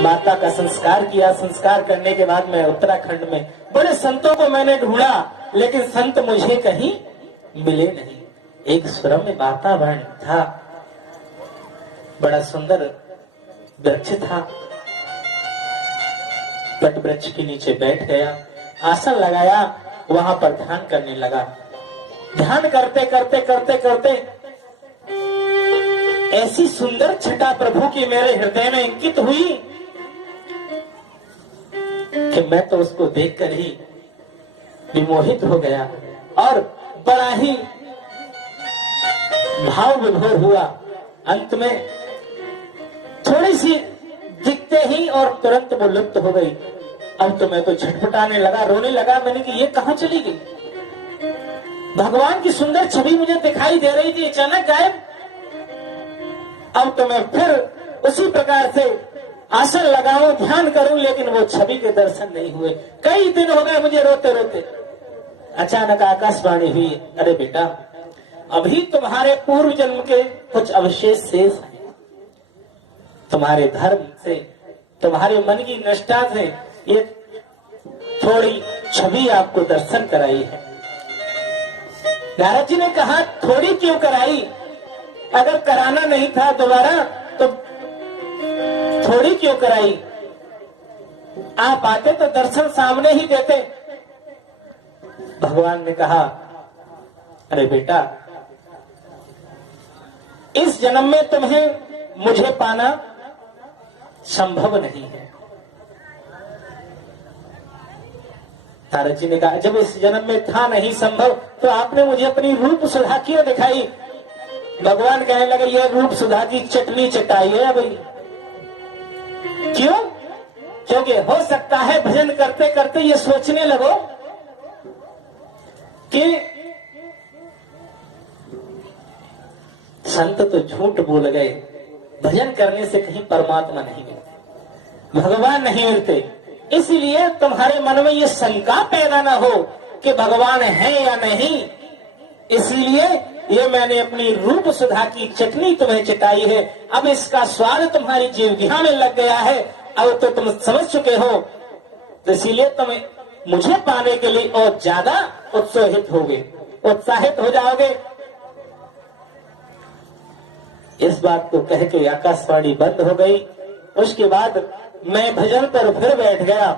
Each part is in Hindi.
माता का संस्कार किया। संस्कार करने के बाद मैं उत्तराखंड में बड़े संतों को मैंने ढूंढा, लेकिन संत मुझे कहीं मिले नहीं। एक सुरम्य वातावरण था, बड़ा सुंदर वृक्ष था। वट वृक्ष के नीचे बैठ गया, आसन लगाया, वहां पर ध्यान करने लगा। ध्यान करते करते करते करते ऐसी सुंदर छटा प्रभु की मेरे हृदय में अंकित हुई कि मैं तो उसको देखकर ही विमोहित हो गया और बड़ा ही भाव विभोर हुआ। अंत में थोड़ी सी दिखते ही और तुरंत वो लुप्त हो गई। अब तो मैं तो झटपटाने लगा, रोने लगा। मैंने कि ये कहां चली गई? भगवान की सुंदर छवि मुझे दिखाई दे रही थी, अचानक गायब। अब तो मैं फिर उसी प्रकार से आसन लगाऊं, ध्यान करूं, लेकिन वो छवि के दर्शन नहीं हुए। कई दिन हो गए मुझे रोते रोते। अचानक आकाशवाणी हुई, अरे बेटा, अभी तुम्हारे पूर्व जन्म के कुछ अवशेष शेष हैं। तुम्हारे धर्म से, तुम्हारे मन की निष्ठा से ये थोड़ी छवि आपको दर्शन कराई है। नारद जी ने कहा, थोड़ी क्यों कराई? अगर कराना नहीं था दोबारा तो थोड़ी क्यों कराई? आप आते तो दर्शन सामने ही देते। भगवान ने कहा, अरे बेटा, इस जन्म में तुम्हें मुझे पाना संभव नहीं है। नारद जी ने कहा, जब इस जन्म में था नहीं संभव, तो आपने मुझे अपनी रूप सुधा क्यों दिखाई? भगवान कहने लगे, ये रूप सुधा की चटनी चटाई है भाई। क्यों? क्योंकि हो सकता है भजन करते करते ये सोचने लगो कि संत तो झूठ बोल गए, भजन करने से कहीं परमात्मा नहीं मिलते, भगवान नहीं मिलते। इसलिए तुम्हारे मन में ये शंका पैदा ना हो कि भगवान है या नहीं। इसीलिए ये मैंने अपनी रूप सुधा की चटनी तुम्हें चटाई है। अब इसका स्वाद तुम्हारी जीवघा में लग गया है, अब तो तुम समझ चुके हो, तो इसीलिए तुम मुझे पाने के लिए और ज्यादा उत्साहित हो जाओगे। इस बात को कह के आकाशवाणी बंद हो गई। उसके बाद मैं भजन पर फिर बैठ गया।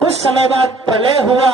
कुछ समय बाद प्रलय हुआ।